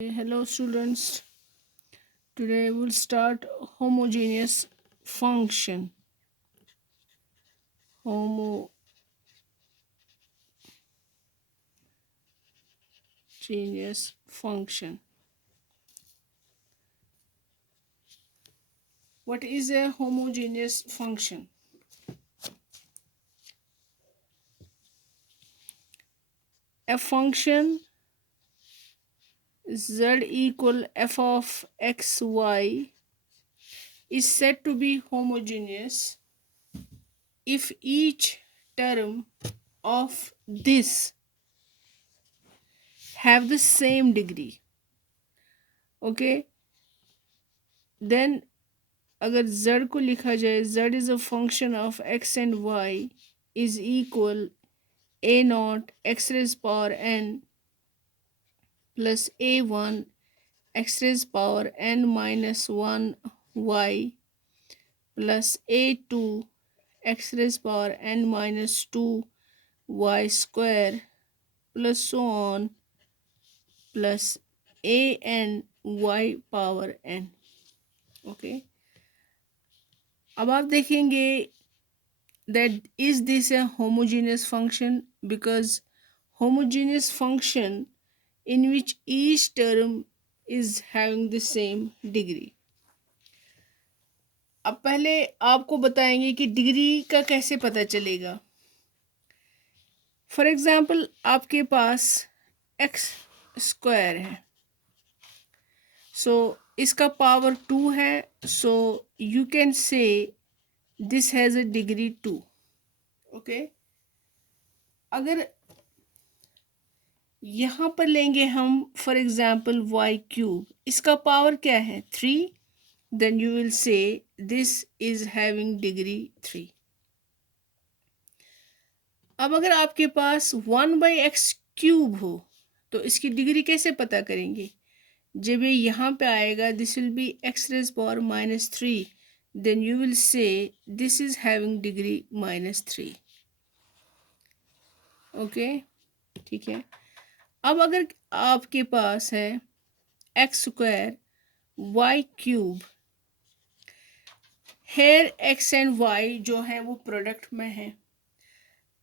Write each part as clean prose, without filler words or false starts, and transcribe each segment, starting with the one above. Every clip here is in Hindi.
Hello students, today we'll start homogeneous function. Homogeneous function. What is a homogeneous function? A function z equal f of xy is said to be homogeneous if each term of this have the same degree. Okay, then अगर z को लिखा जाए, z is a function of x and y is equal a naught x raised power n plus a1 x raised power n minus 1 y plus a2 x raised power n minus 2 y square plus so on plus a n y power n. Okay, अब आप देखेंगे that is this a homogeneous function, because homogeneous function in which each term is having the same degree. अब पहले आपको बताएंगे कि डिग्री का कैसे पता चलेगा. फॉर एग्जाम्पल आपके पास एक्स स्क्वायर है, सो इसका पावर 2 है, so you can say this has a degree 2. Okay, अगर यहाँ पर लेंगे हम फॉर एग्जाम्पल वाई क्यूब, इसका पावर क्या है 3, then you will say this is having degree 3. अब अगर आपके पास 1/x क्यूब हो तो इसकी डिग्री कैसे पता करेंगे. जब ये यहाँ पे आएगा this will be x raise power -3, then you will say this is having degree -3. Okay, ठीक है. अब अगर आपके पास है x square y cube, here x and y जो है वो प्रोडक्ट में है,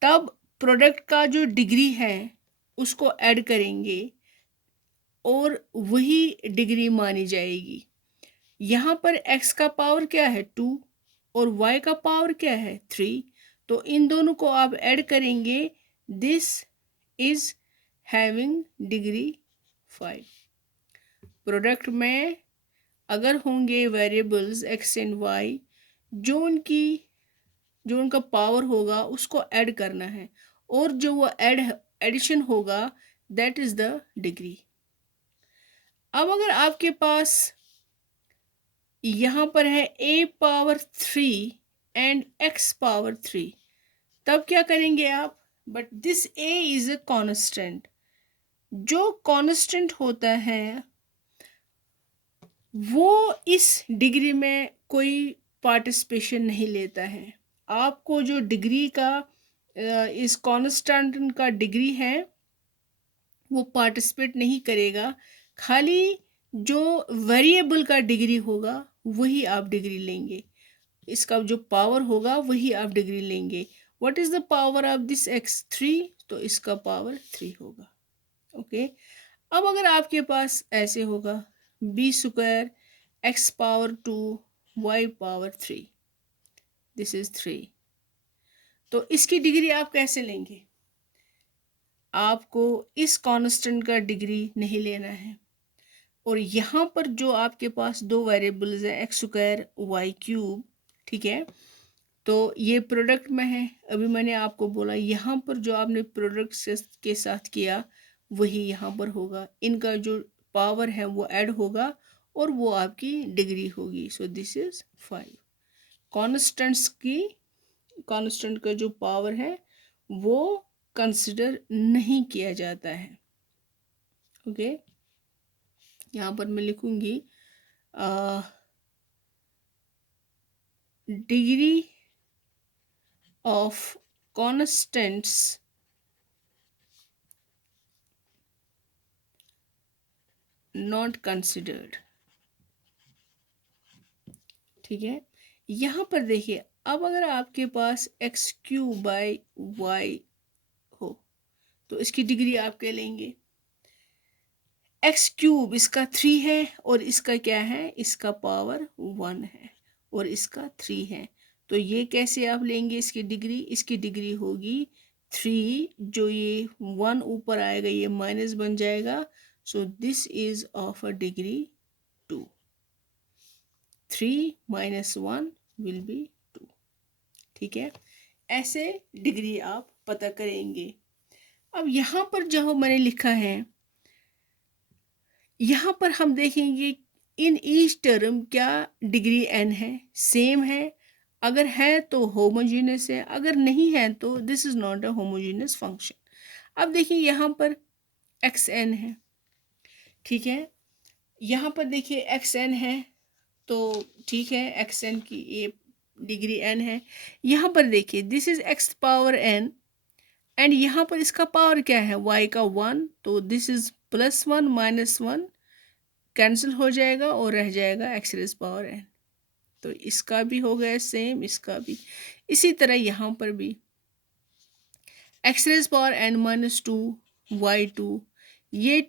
तब प्रोडक्ट का जो डिग्री है उसको ऐड करेंगे और वही डिग्री मानी जाएगी. यहाँ पर x का पावर क्या है 2 और y का पावर क्या है 3, तो इन दोनों को आप ऐड करेंगे, this is having degree 5. Product में अगर होंगे वेरिएबल्स x एंड y, जो उनका पावर होगा उसको ऐड करना है, और जो वो एडिशन होगा दैट इज द डिग्री. अब अगर आपके पास यहाँ पर है a power 3 and x power 3, तब क्या करेंगे आप, but this a is a constant. जो कांस्टेंट होता है वो इस डिग्री में कोई पार्टिसिपेशन नहीं लेता है. आपको जो डिग्री का इस कांस्टेंट का डिग्री है वो पार्टिसिपेट नहीं करेगा, खाली जो वेरिएबल का डिग्री होगा वही आप डिग्री लेंगे, इसका जो पावर होगा वही आप डिग्री लेंगे. What is the power of this x 3, तो इसका पावर 3 होगा. ओके, अब अगर आपके पास ऐसे होगा b square x power 2 y power 3, this is 3, तो इसकी डिग्री आप कैसे लेंगे. आपको इस कांस्टेंट का डिग्री नहीं लेना है, और यहाँ पर जो आपके पास दो वेरिएबल्स है एक्स स्क्वायर वाई क्यूब, ठीक है, तो ये प्रोडक्ट में है. अभी मैंने आपको बोला यहाँ पर जो आपने प्रोडक्ट के साथ किया वही यहाँ पर होगा, इनका जो पावर है वो ऐड होगा और वो आपकी डिग्री होगी. सो दिस इज 5. कांस्टेंट का जो पावर है वो कंसिडर नहीं किया जाता है. ओके, यहाँ पर मैं लिखूंगी degree of constants not considered. ठीक है, यहाँ पर देखिए, अब अगर आपके पास एक्स क्यूब बाई वाई हो तो इसकी डिग्री आप क्या लेंगे? एक्स क्यूब इसका 3 है और इसका क्या है, इसका पावर 1 है और इसका 3 है, तो ये कैसे आप लेंगे इसकी डिग्री? इसकी डिग्री होगी 3, जो ये 1 ऊपर आएगा ये माइनस बन जाएगा, सो this is of a degree 2। 3 minus 1 will be 2। ठीक है, ऐसे डिग्री आप पता करेंगे। अब यहाँ पर जो मैंने लिखा है, यहाँ पर हम देखेंगे इन ईच टर्म क्या डिग्री n है, सेम है, अगर है तो होमोजीनियस है, अगर नहीं है तो this is not a homogeneous function. अब देखिए यहाँ पर xn है, ठीक है, यहाँ पर देखिए xn है, तो ठीक है xn की ये डिग्री n है। यहाँ पर देखिए this is x power n and यहाँ पर इसका पावर क्या है, y का 1, तो दिस इज +1 -1 कैंसिल हो जाएगा और रह जाएगा x रेज पावर n। तो इसका भी हो गया सेम, इसका भी। इसी तरह यहाँ पर भी x raise power n -2 y2, ये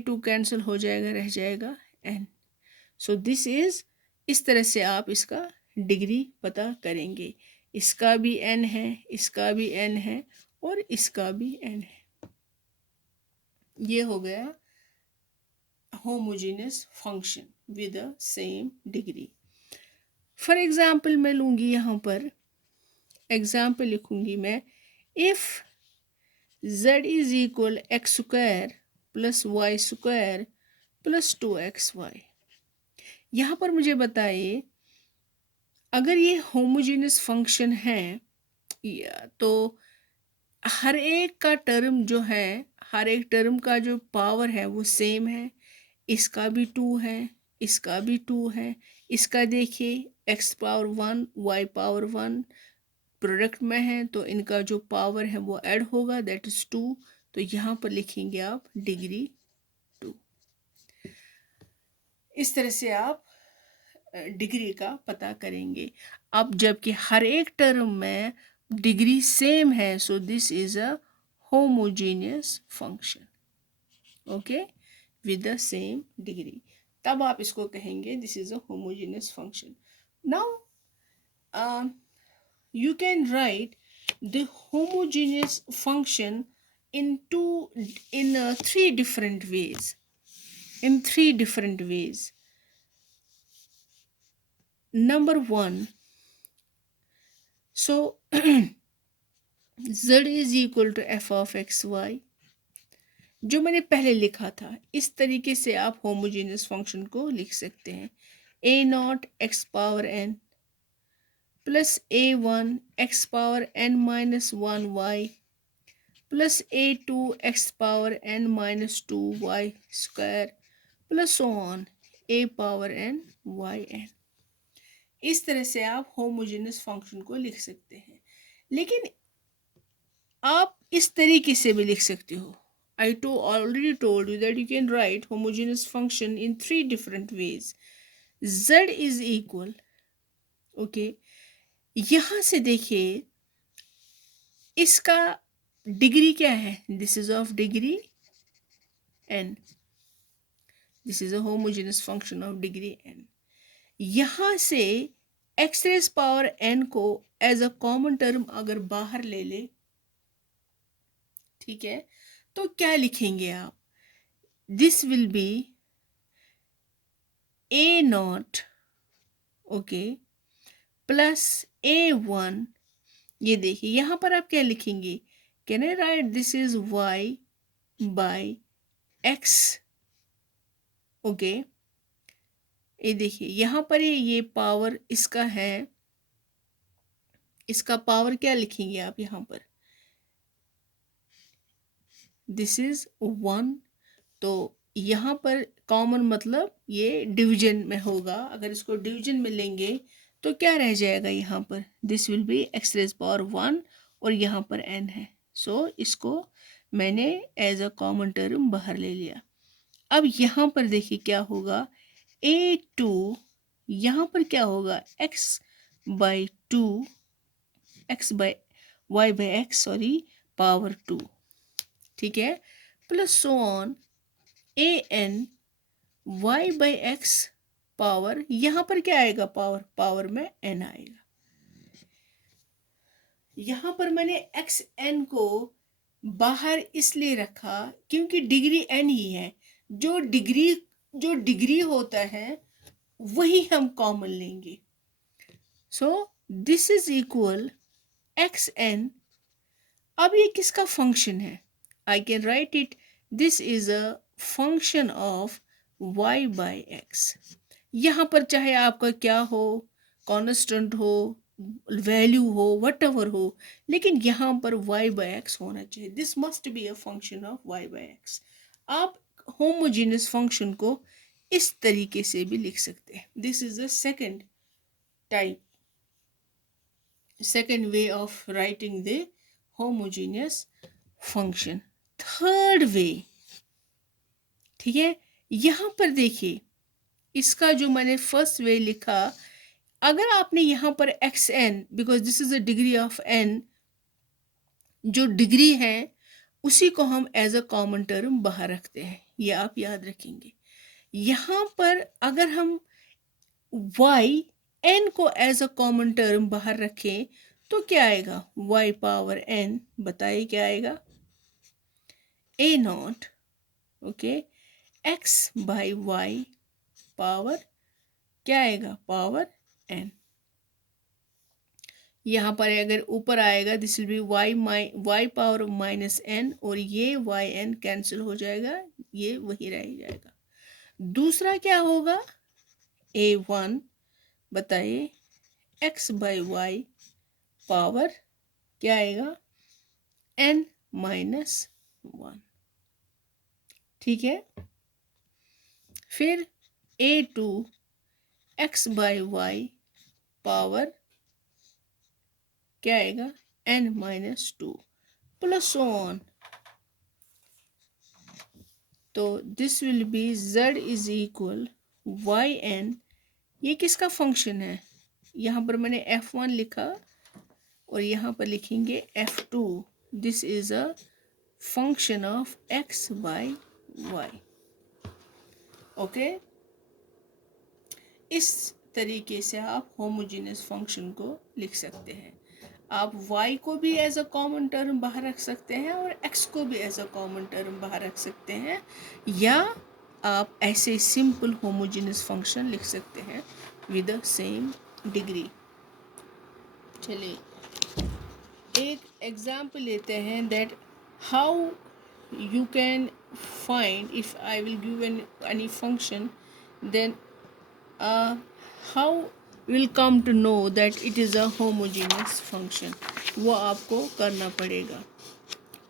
2 कैंसिल हो जाएगा, रह जाएगा n। सो दिस इज, इस तरह से आप इसका डिग्री पता करेंगे। इसका भी n है, इसका भी n है और इसका भी n है। ये हो गया homogeneous function with the same degree. For example मैं लूँगी, यहाँ पर एग्जाम्पल लिखूँगी मैं, if z is equal x square plus y square plus 2xy। यहाँ पर मुझे बताइए, अगर ये होमोजेनियस फंक्शन है तो हर एक का टर्म जो है, हर एक टर्म का जो पावर है वो सेम है। इसका भी 2 है, इसका भी 2 है, इसका देखिए x power 1 y power 1 product में है, तो इनका जो पावर है वो ऐड होगा, दैट इज 2। तो यहाँ पर लिखेंगे आप डिग्री 2। इस तरह से आप डिग्री का पता करेंगे। अब जबकि हर एक टर्म में डिग्री सेम है, so this is a homogeneous function, okay, with the same degree, तब आप इसको कहेंगे this is a homogeneous function. Now you can write the homogeneous function in three different ways, Number 1, so z is equal to f of x y, जो मैंने पहले लिखा था, इस तरीके से आप होमोजेनियस फंक्शन को लिख सकते हैं। a0 x power n plus a1 x power n minus 1y plus a2 x power n minus 2y square plus so on a power n yn। इस तरह से आप होमोजेनियस फंक्शन को लिख सकते हैं, लेकिन आप इस तरीके से भी लिख सकते हो। I already told you that you can write homogeneous function in 3 different ways. Z is equal, okay, यहाँ से देखिए इसका डिग्री क्या है, this is of degree n, this is a homogeneous function of degree n। यहाँ से x रेज पावर n को एज अ कॉमन टर्म अगर बाहर ले ले, ठीक है, तो क्या लिखेंगे आप, this will B a0, okay, plus a1। ये देखिए यहाँ पर आप क्या लिखेंगे, can I right this is y by x, okay. ये देखिए यहाँ पर ये पावर इसका है, इसका पावर क्या लिखेंगे आप यहाँ पर, दिस इज 1, तो यहाँ पर कॉमन मतलब ये डिवीजन में होगा, अगर इसको डिवीजन में लेंगे तो क्या रह जाएगा यहाँ पर, this will be x raise power 1 और यहाँ पर n है, सो इसको मैंने एज अ कॉमन टर्म बाहर ले लिया। अब यहाँ पर देखिए क्या होगा, a2, यहाँ पर क्या होगा, x/2, y/x सॉरी, पावर 2, ठीक है, plus so on an y/x power, यहाँ पर क्या आएगा, पावर में n आएगा। यहाँ पर मैंने एक्स एन को बाहर इसलिए रखा क्योंकि डिग्री एन ही है, जो डिग्री होता है वही हम कॉमन लेंगे। So this is equal x n. अब ये किसका फंक्शन है, I can write it, this is a function of y by x. यहाँ पर चाहे आपका क्या हो, कांस्टेंट हो, वैल्यू हो, वट एवर हो, लेकिन यहाँ पर y बाय एक्स होना चाहिए। This must be a function of y by x. आप होमोजीनियस फंक्शन को इस तरीके से भी लिख सकते हैं। This is the second way of writing the homogeneous function। Third way, ठीक है, यहाँ पर देखिए इसका जो मैंने फर्स्ट वे लिखा, अगर आपने यहाँ पर x n, because this is a degree of n, जो डिग्री है उसी को हम एज अ कॉमन टर्म बाहर रखते हैं, ये आप याद रखेंगे। यहाँ पर अगर हम y n को एज अ कॉमन टर्म बाहर रखें तो क्या आएगा, y पावर n, बताइए क्या आएगा, a not, okay, x by y power क्या आएगा, पावर n। यहाँ पर अगर ऊपर आएगा this will B y power minus n, और ये yn कैंसिल हो जाएगा, ये वही रह जाएगा। दूसरा क्या होगा, a1, बताइए, x बाई वाई पावर क्या आएगा, n माइनस 1, ठीक है। फिर a2 x by Y power क्या आएगा, n माइनस 2, प्लस ऑन। तो this will be z is equal y n, ये किसका फंक्शन है, यहाँ पर मैंने f1 लिखा और यहाँ पर लिखेंगे f2, this is a function of x by y, okay. इस तरीके से आप होमोजेनियस फंक्शन को लिख सकते हैं। आप y को भी एज अ कॉमन टर्म बाहर रख सकते हैं और x को भी एज अ कॉमन टर्म बाहर रख सकते हैं, या आप ऐसे सिंपल होमोजेनियस फंक्शन लिख सकते हैं विद द सेम डिग्री। चलिए एक एग्जाम्पल लेते हैं, that how you can find, if I will give any function, then how will come to know that it is a homogeneous function। वो आपको करना पड़ेगा,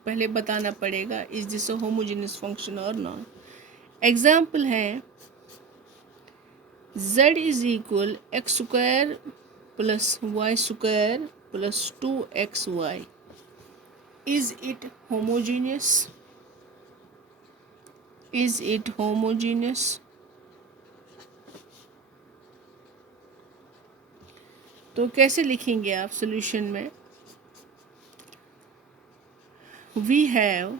पहले बताना पड़ेगा is this a homogeneous function or not। Example है z is equal x square plus y square plus 2xy, is it homogeneous, is it homogeneous। तो कैसे लिखेंगे आप सॉल्यूशन में, we have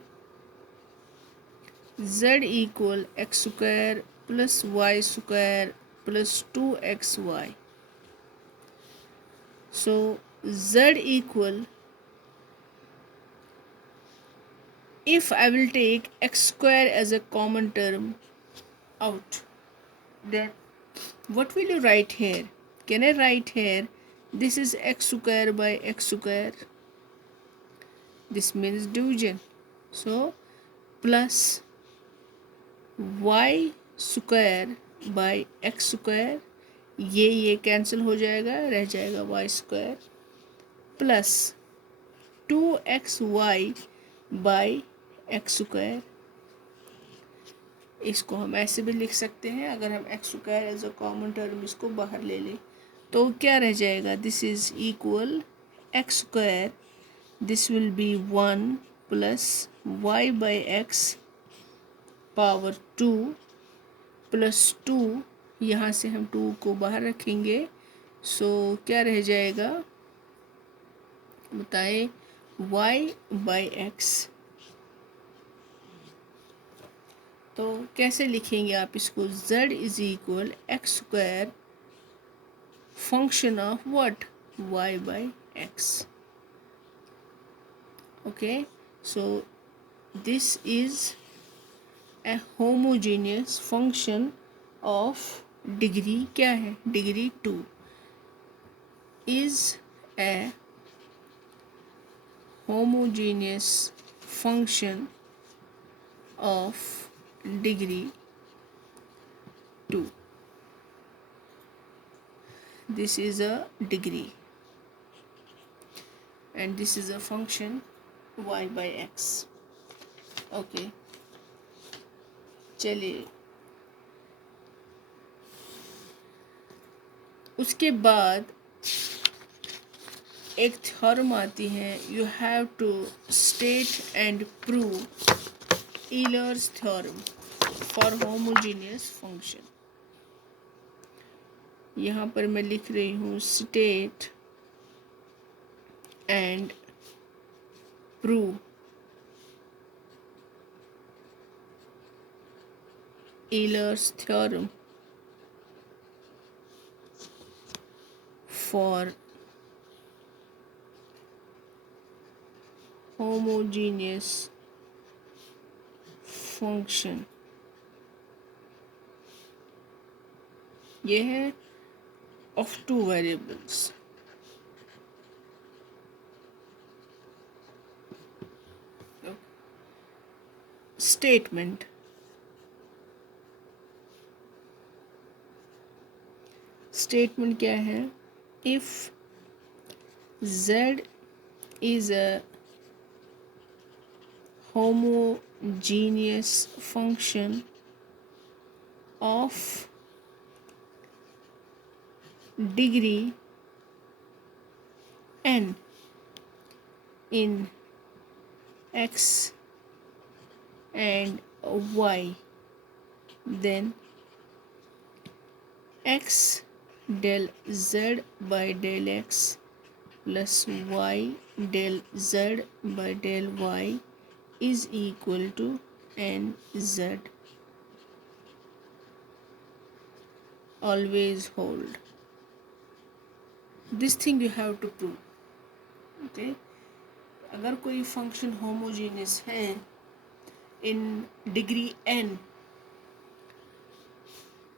z equal x square plus y square plus 2xy। So z equal, if I will take x square as a common term out, then what will you write here, can I write here this is x square by x square, this means division, so plus y square by x square, ये कैंसिल हो जाएगा, रह जाएगा y square plus 2xy by x square. इसको हम ऐसे भी लिख सकते हैं, अगर हम x square as a common term इसको बाहर ले लें तो क्या रह जाएगा, this is equal x square, this will be 1 plus y by x power 2 plus 2, यहाँ से हम 2 को बाहर रखेंगे, सो क्या रह जाएगा बताएं, y बाई एक्स। तो कैसे लिखेंगे आप इसको, z is equal x square function of what, y by X. Okay, so this is a homogeneous function of degree क्या है, degree 2 is a homogeneous function of degree 2. This is a degree and this is a function y by x. Okay, चलिए उसके बाद एक थ्योरम आती है, you have to state and prove Euler's theorem for homogeneous function. यहाँ पर मैं लिख रही हूँ state and prove Euler's theorem for homogeneous function। ये है of two variables। statement क्या है, if z is a homogeneous function of degree n in x and y, then x del z by del x plus y del z by del y is equal to nz. Always hold. This thing you have to prove. Okay, अगर कोई फंक्शन होमोजेनियस है इन डिग्री n,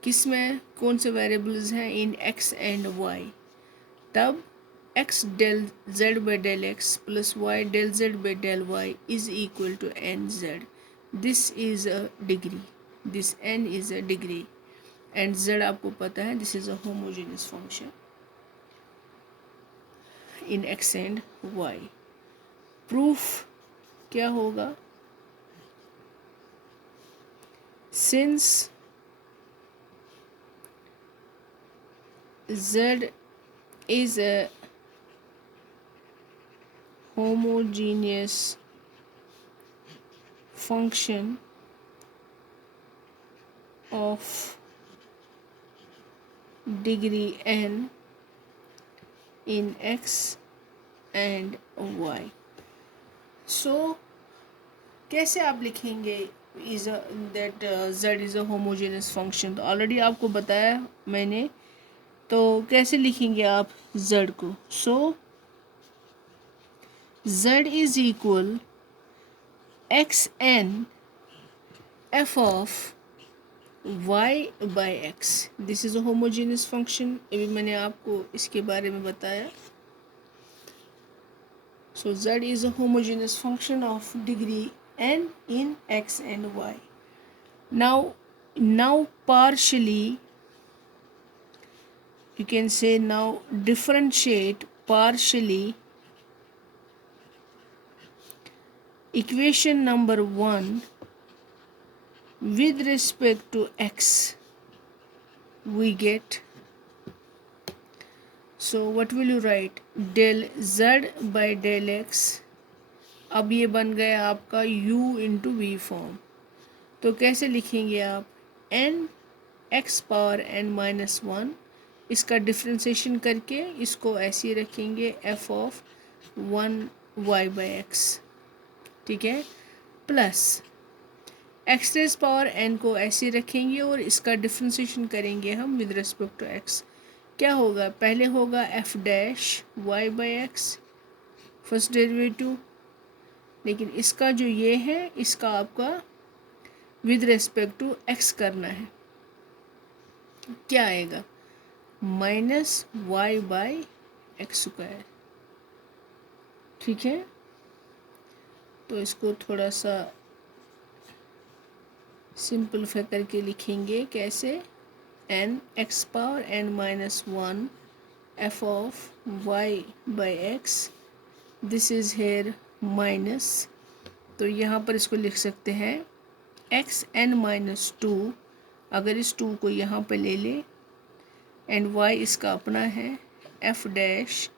किसमें कौन से वेरिएबल्स हैं, इन x एंड y, तब x del z by del x plus y del z by del y is equal to nz. This is a degree, this n is a degree and z आपको पता है, this is a homogeneous function in x and y. Proof क्या होगा, since z is a homogeneous function of degree n in x and y. So कैसे आप लिखेंगे is a that z is a homogeneous function, तो ऑलरेडी आपको बताया मैंने, तो कैसे लिखेंगे आप z को, so z is equal xn f of y by x. This is a homogeneous function, अभी मैंने आपको इसके बारे में बताया। सो z is a homogeneous function of degree n in x and y. Now partially you can say, now differentiate partially equation number 1 with respect to x. We get, so what will you write, del z by del x, अब ये बन गया आपका u into v फॉर्म, तो कैसे लिखेंगे आप, n x power N minus one, इसका डिफ्रेंसिएशन करके इसको ऐसे ही रखेंगे f of one y by x, ठीक है, plus x raise power n को ऐसे रखेंगे और इसका डिफ्रेंसिएशन करेंगे हम विद रिस्पेक्ट टू एक्स। क्या होगा, पहले होगा f dash Y by x first derivative, लेकिन इसका जो ये है इसका आपका विद रिस्पेक्ट टू एक्स करना है। क्या आएगा, minus y by x square, ठीक है। तो इसको थोड़ा सा सिंपलीफाई करके लिखेंगे कैसे, n x power N minus one f of y by x, this is here minus, तो यहाँ पर इसको लिख सकते हैं एक्स एन माइनस टू, अगर इस टू को यहाँ पे ले ले, एंड वाई इसका अपना है F dash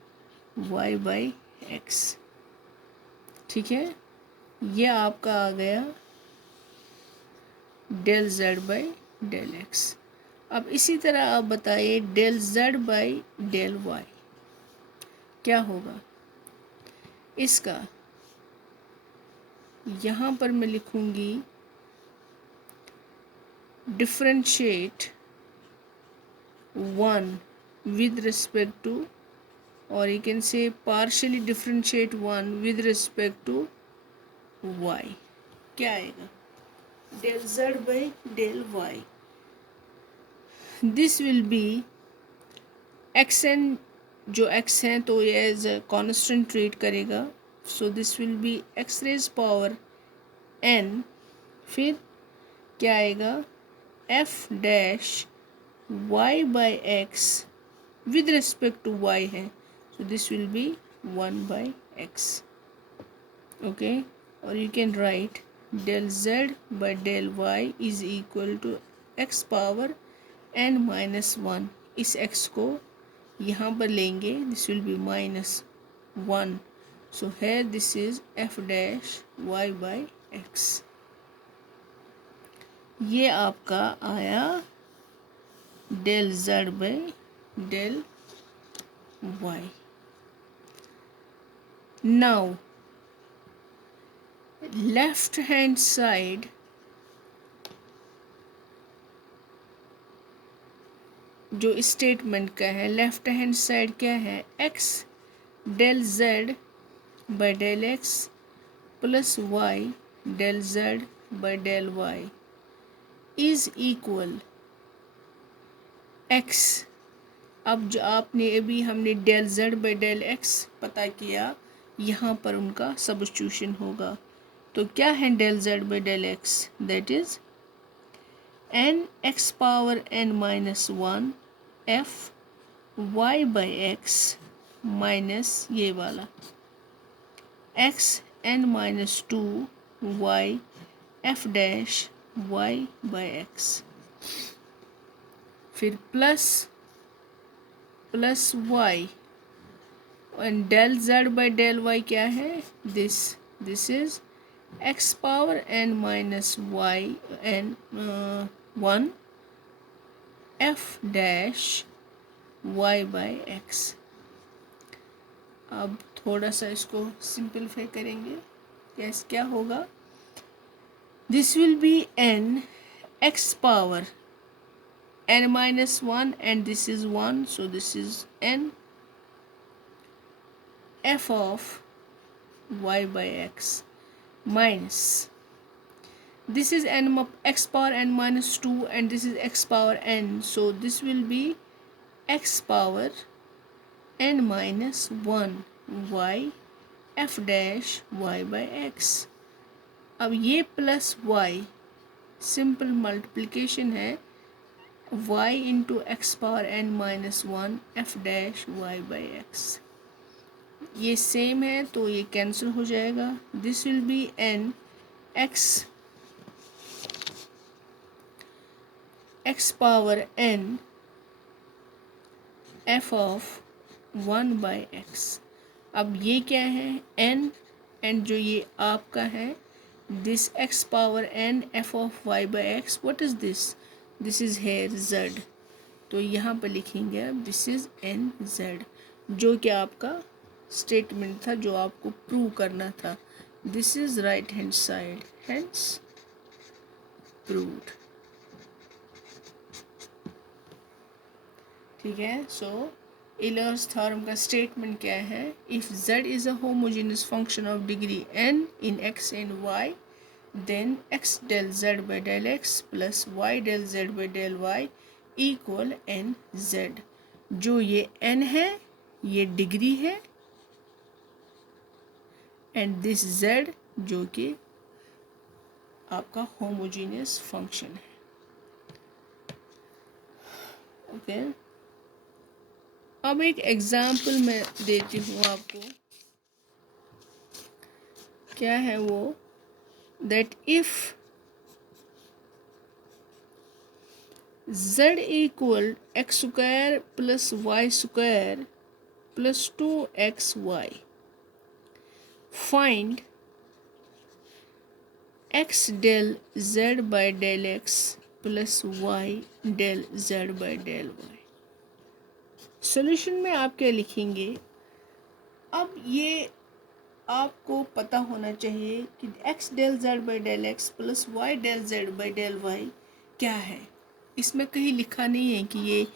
Y by x, ठीक है। ये आपका आ गया del Z by del X. अब इसी तरह आप बताइए del Z by del Y क्या होगा। इसका यहाँ पर मैं लिखूँगी differentiate one with respect to, और you can say partially differentiate one with respect to Y. क्या आएगा, del Z by del Y, this will be X N, जो एक्स हैं तो ये एज अ कॉन्स्टेंट ट्रीट करेगा, so this will be x raise power N, फिर क्या आएगा F dash Y by X with respect to Y है, so this will be one by X, okay. और you can write del Z by del Y is equal to X power N minus one, इस एक्स को यहाँ पर लेंगे, this will be minus one, so है this is F dash Y by x. ये आपका आया del Z by del y. Now left hand side जो स्टेटमेंट का है, लेफ्ट हैंड साइड क्या है, x del Z by del x plus y del Z by del Y is equal x. अब जो आपने अभी हमने del Z by del x पता किया, यहाँ पर उनका सब्स्टिट्यूशन होगा। तो क्या है del Z by del X, that is N x power N minus one F Y by X minus ये वाला X N minus two Y F dash Y by X, फिर plus plus Y, and del Z by del Y क्या है, this is X power N minus Y N one F dash Y by x. अब थोड़ा सा इसको सिंपलीफाई करेंगे, कैसे क्या होगा, this will be n x power n minus 1 and this is 1, so this is n f of y by x minus this is n x power n minus 2 and this is x power n, so this will be x power n minus 1 y f dash y by x। अब ये प्लस y सिंपल मल्टीप्लिकेशन है y into x power N minus one F dash Y by x, ये सेम है तो ये कैंसिल हो जाएगा, this will be n x power n f of one by x. अब ये क्या है n, एंड जो ये आपका है this x power n f of y by x, what is this? This is here z. तो यहाँ पर लिखेंगे आप दिस इज एन जेड, जो कि आपका स्टेटमेंट था जो आपको प्रूव करना था. This is right hand side, hence proved. ठीक है. सो Euler's theorem का स्टेटमेंट क्या है? If z is a homogeneous function of degree n in x and y, then x del z by del x plus y del z by del y equal n z. जो ये n है ये डिग्री है, एंड दिस z जो कि आपका होमोजेनियस फंक्शन है. ओके. अब एक एग्जाम्पल मैं देती हूँ आपको. क्या है वो? That if z equal x square plus y square plus 2xy, find x del z by del x plus y del z by del y. Solution में आप क्या लिखेंगे? अब ये आपको पता होना चाहिए कि x del z by del x plus y del z by del y क्या है. इसमें कहीं लिखा नहीं है कि ये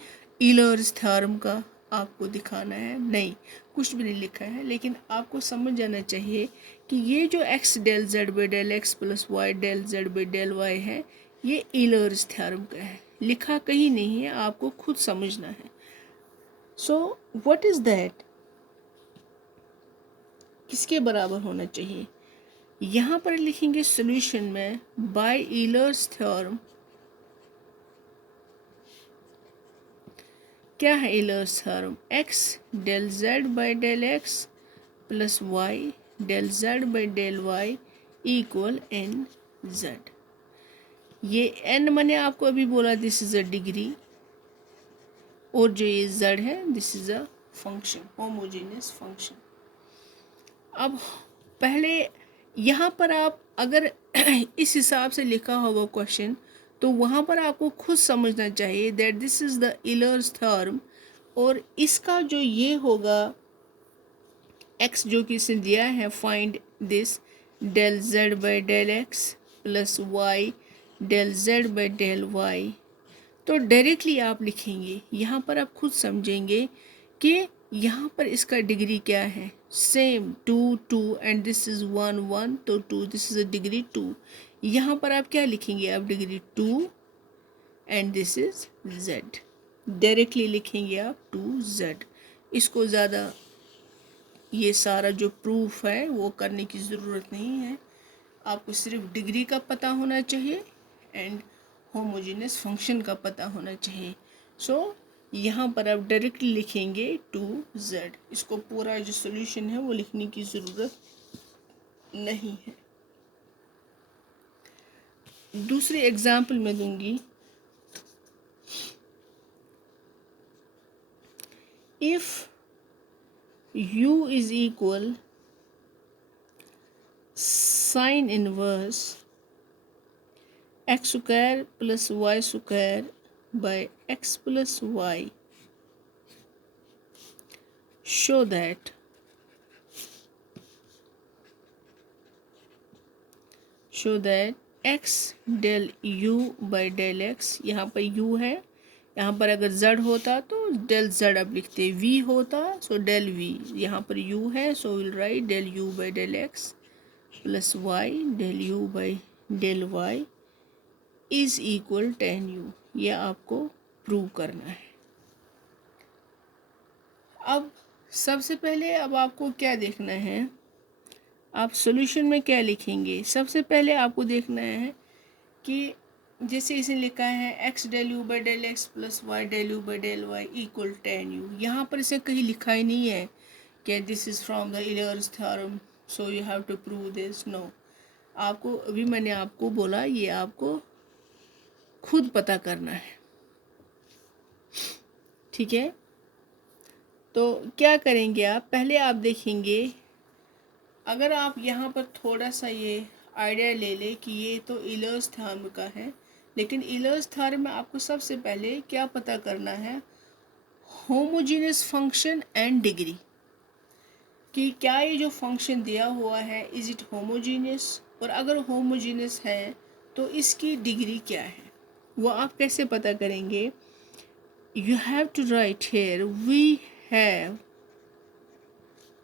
ईलर्स थ्योरम का आपको दिखाना है, नहीं, कुछ भी नहीं लिखा है. लेकिन आपको समझ जाना चाहिए कि ये जो x del z by del x plus y del z by del y है, ये ईलर्स थ्योरम का है. लिखा कहीं नहीं है, आपको खुद समझना है. So what is that? किसके बराबर होना चाहिए? यहाँ पर लिखेंगे सॉल्यूशन में बाय ईलर्स थ्योरम. क्या है Euler's theorem? x del z by del x plus y del z by del y equal n z. ये n मैंने आपको अभी बोला दिस इज अ डिग्री, और जो ये z है this is a function, homogeneous function. अब पहले यहाँ पर आप अगर इस हिसाब से लिखा होगा क्वेश्चन, तो वहाँ पर आपको खुद समझना चाहिए that this is the Euler's theorem, और इसका जो ये होगा x जो कि इसने दिया है, find this del z by del x plus y del z by del y. तो डायरेक्टली आप लिखेंगे, यहाँ पर आप खुद समझेंगे कि यहाँ पर इसका डिग्री क्या है. सेम 2 2 एंड दिस इज 1 1, तो 2 दिस इज अ डिग्री 2. यहाँ पर आप क्या लिखेंगे? आप degree 2 and this is z. Directly लिखेंगे आप 2z. इसको ज़्यादा ये सारा जो प्रूफ है वो करने की ज़रूरत नहीं है. आपको सिर्फ डिग्री का पता होना चाहिए एंड होमोजेनियस फंक्शन का पता होना चाहिए. सो यहाँ पर आप डायरेक्टली लिखेंगे 2z. इसको पूरा जो सॉल्यूशन है वो लिखने की ज़रूरत नहीं है. दूसरी एग्जाम्पल मैं दूंगी. If u is equal sine inverse x square plus y square by x plus y, show that x del u by del x, यहाँ पर u है, यहाँ पर अगर z होता तो del z अब लिखते, v होता सो del v, यहाँ पर u है so will write del u by del x plus y del u by del y is equal tan u. ये आपको प्रूव करना है. अब सबसे पहले अब आपको क्या देखना है? आप सॉल्यूशन में क्या लिखेंगे? सबसे पहले आपको देखना है कि जैसे इसे लिखा है x del u by del x plus y del u by del y equal tan u. यहाँ पर इसे कहीं लिखा ही नहीं है कि this is from the Euler's theorem so you have to prove this. No, आपको अभी मैंने आपको बोला ये आपको खुद पता करना है. ठीक है. तो क्या करेंगे आप? पहले आप देखेंगे, अगर आप यहाँ पर थोड़ा सा ये आइडिया ले ले कि ये तो ईलर्स थ्योरम का है, लेकिन ईलर्स थ्योरम में आपको सबसे पहले क्या पता करना है, होमोजीनियस फंक्शन एंड डिग्री, कि क्या ये जो फंक्शन दिया हुआ है इज इट होमोजीनियस, और अगर होमोजीनियस है तो इसकी डिग्री क्या है, वो आप कैसे पता करेंगे। You have to write here we have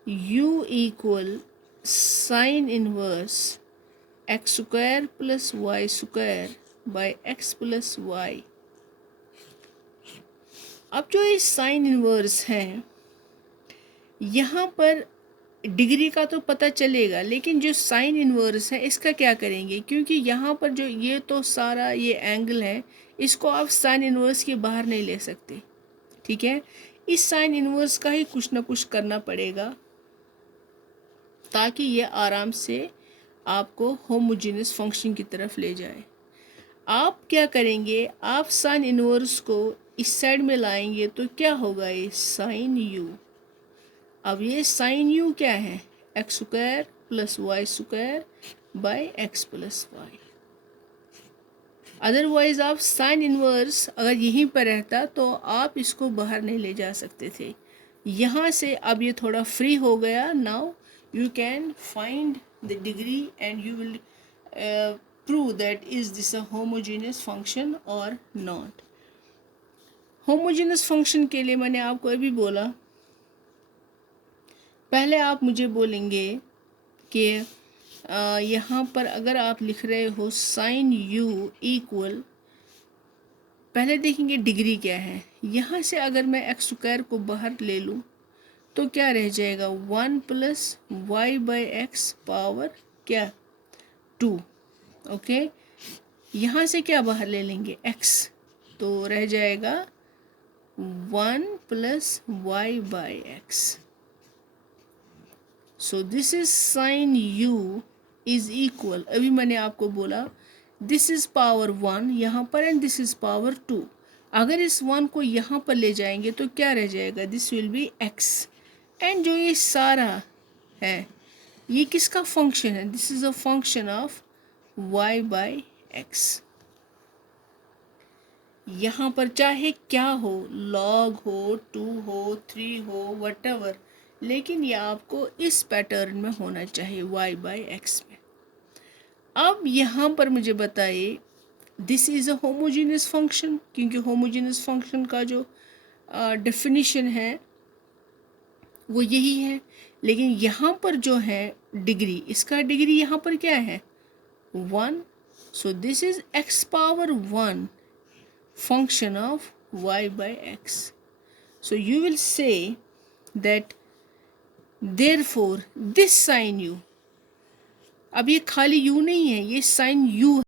u equal sine inverse x square plus y square by x plus y. अब जो ये साइन इनवर्स हैं, यहाँ पर डिग्री का तो पता चलेगा, लेकिन जो साइन इनवर्स है इसका क्या करेंगे, क्योंकि यहाँ पर जो ये तो सारा ये एंगल है, इसको आप साइन इनवर्स के बाहर नहीं ले सकते, ठीक है। इस साइन इनवर्स का ही कुछ ना कुछ करना पड़ेगा ताकि ये आराम से आपको होमोजेनियस फंक्शन की तरफ ले जाए। आप क्या करेंगे, आप साइन इनवर्स को इस साइड में लाएंगे तो क्या होगा, ये साइन यू। अब ये साइन यू क्या है, x square plus y square by x plus y. Otherwise आप साइन इनवर्स अगर यहीं पर रहता तो आप इसको बाहर नहीं ले जा सकते थे। यहाँ से अब ये थोड़ा फ्री हो गया। Now you can find the degree and you will prove that is this a homogeneous function or not। homogeneous function के लिए मैंने आपको अभी बोला, पहले आप मुझे बोलेंगे कि यहाँ पर अगर आप लिख रहे हो साइन u इक्वल, पहले देखेंगे डिग्री क्या है। यहाँ से अगर मैं एक्स स्क्वायर को बाहर ले लूँ तो क्या रह जाएगा, 1 plus y by x power क्या 2। ओके, यहाँ से क्या बाहर ले लेंगे x, तो रह जाएगा 1 plus y by x. So this is sine u is equal, अभी मैंने आपको बोला दिस इज पावर 1 यहाँ पर एंड दिस इज पावर 2। अगर इस 1 को यहाँ पर ले जाएंगे तो क्या रह जाएगा, this will be x। And जो ये सारा है ये किसका फंक्शन है, this is a function of y by x. यहाँ पर चाहे क्या हो, log हो, 2 हो, 3 हो, whatever, लेकिन ये आपको इस पैटर्न में होना चाहिए y बाई एक्स में। अब यहाँ पर मुझे बताइए this is a homogeneous function, क्योंकि होमोजीनियस फंक्शन का जो डेफिनेशन है वो यही है। लेकिन यहाँ पर जो है डिग्री, इसका डिग्री यहाँ पर क्या है 1। So this is x power 1 function of y by x. So you will say that therefore this sine u, अब ये खाली u नहीं है, ये साइन u